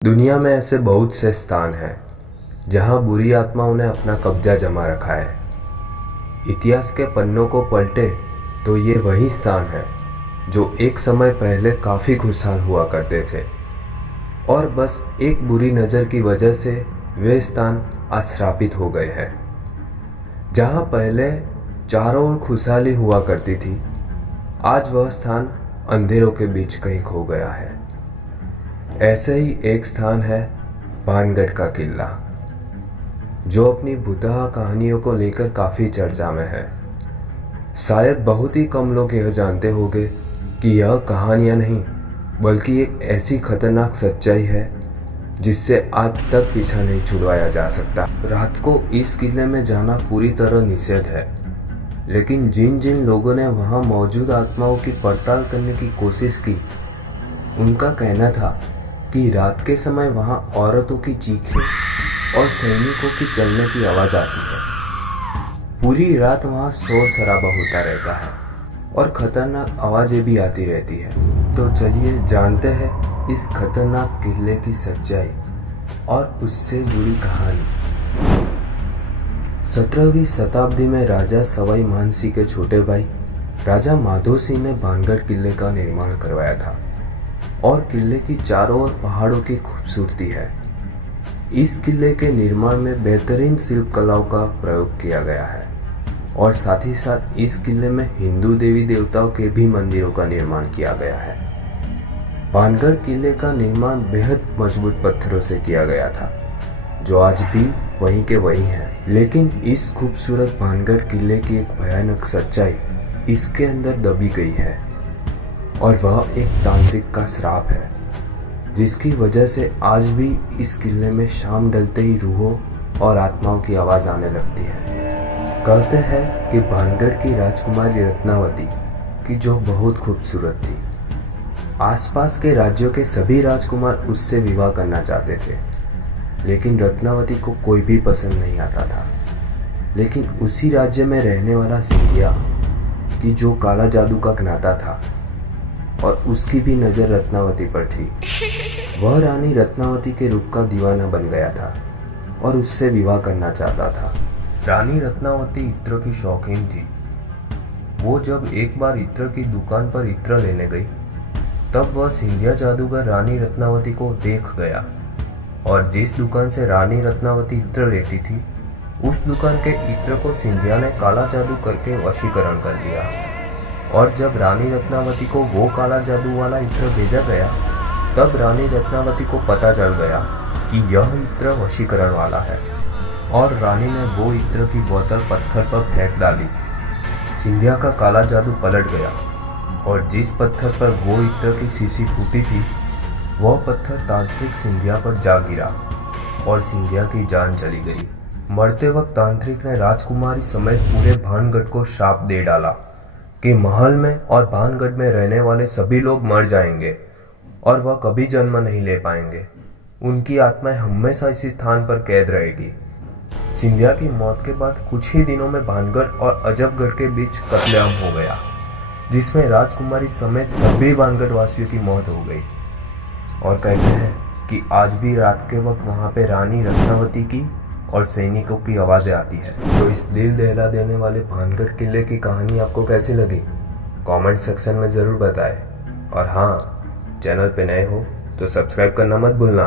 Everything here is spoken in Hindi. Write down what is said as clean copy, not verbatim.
दुनिया में ऐसे बहुत से स्थान हैं जहां बुरी आत्माओं ने अपना कब्जा जमा रखा है। इतिहास के पन्नों को पलटे तो ये वही स्थान है जो एक समय पहले काफ़ी खुशहाल हुआ करते थे और बस एक बुरी नज़र की वजह से वे स्थान आज श्रापित हो गए हैं। जहां पहले चारों ओर खुशहाली हुआ करती थी, आज वह स्थान अंधेरों के बीच कहीं खो गया है। ऐसे ही एक स्थान है भानगढ़ का किला, जो अपनी भुतहा कहानियों को लेकर काफ़ी चर्चा में है। शायद बहुत ही कम लोग यह जानते होंगे कि यह कहानियाँ नहीं बल्कि एक ऐसी खतरनाक सच्चाई है जिससे आज तक पीछा नहीं छुड़वाया जा सकता। रात को इस किले में जाना पूरी तरह निषेध है, लेकिन जिन जिन लोगों ने वहाँ मौजूद आत्माओं की पड़ताल करने की कोशिश की, उनका कहना था कि रात के समय वहाँ औरतों की चीखें और सैनिकों की चलने की आवाज़ आती है। पूरी रात वहाँ शोर शराबा होता रहता है और ख़तरनाक आवाज़ें भी आती रहती है। तो चलिए जानते हैं इस खतरनाक किले की सच्चाई और उससे जुड़ी कहानी। 17वीं शताब्दी में राजा सवाई मानसिंह के छोटे भाई राजा माधो सिंह ने भानगढ़ किले का निर्माण करवाया था और किले की चारों ओर पहाड़ों की खूबसूरती है। इस किले के निर्माण में बेहतरीन शिल्प कलाओं का प्रयोग किया गया है और साथ ही साथ इस किले में हिंदू देवी देवताओं के भी मंदिरों का निर्माण किया गया है। भानगढ़ किले का निर्माण बेहद मजबूत पत्थरों से किया गया था, जो आज भी वहीं के वहीं है। लेकिन इस खूबसूरत भानगढ़ किले की एक भयानक सच्चाई इसके अंदर दबी गई है और वह एक तांत्रिक का श्राप है, जिसकी वजह से आज भी इस किले में शाम ढलते ही रूहों और आत्माओं की आवाज़ आने लगती है। कहते हैं कि भानगढ़ की राजकुमारी रत्नावती की जो बहुत खूबसूरत थी, आसपास के राज्यों के सभी राजकुमार उससे विवाह करना चाहते थे, लेकिन रत्नावती को कोई भी पसंद नहीं आता था। लेकिन उसी राज्य में रहने वाला सिंधिया की जो काला जादू का ज्ञाता था और उसकी भी नज़र रत्नावती पर थी, वह रानी रत्नावती के रूप का दीवाना बन गया था और उससे विवाह करना चाहता था। रानी रत्नावती इत्र की शौकीन थी। वो जब एक बार इत्र की दुकान पर इत्र लेने गई, तब वह सिंधिया जादूगर रानी रत्नावती को देख गया और जिस दुकान से रानी रत्नावती इत्र लेती थी, उस दुकान के इत्र को सिंधिया ने काला जादू करके वशीकरण कर लिया। और जब रानी रत्नावती को वो काला जादू वाला इत्र भेजा गया, तब रानी रत्नावती को पता चल गया कि यह इत्र वशीकरण वाला है और रानी ने वो इत्र की बोतल पत्थर पर फेंक डाली। सिंधिया का काला जादू पलट गया और जिस पत्थर पर वो इत्र की शीशी फूटी थी, वह पत्थर तांत्रिक सिंधिया पर जा गिरा और सिंधिया की जान चली गई। मरते वक्त तांत्रिक ने राजकुमारी समेत पूरे भानगढ़ को श्राप दे डाला कि महल में और भानगढ़ में रहने वाले सभी लोग मर जाएंगे और वह कभी जन्म नहीं ले पाएंगे। उनकी आत्माएं हमेशा इसी स्थान पर कैद रहेगी। सिंधिया की मौत के बाद कुछ ही दिनों में भानगढ़ और अजबगढ़ के बीच कत्लेआम हो गया, जिसमें राजकुमारी समेत सभी भानगढ़ वासियों की मौत हो गई। और कहते हैं कि आज भी रात के वक्त वहाँ पे रानी रत्नावती की और सैनिकों की आवाज़ें आती है। तो इस दिल दहला देने वाले भानगढ़ किले की कहानी आपको कैसी लगी, कमेंट सेक्शन में ज़रूर बताएं। और हाँ, चैनल पे नए हो तो सब्सक्राइब करना मत भूलना।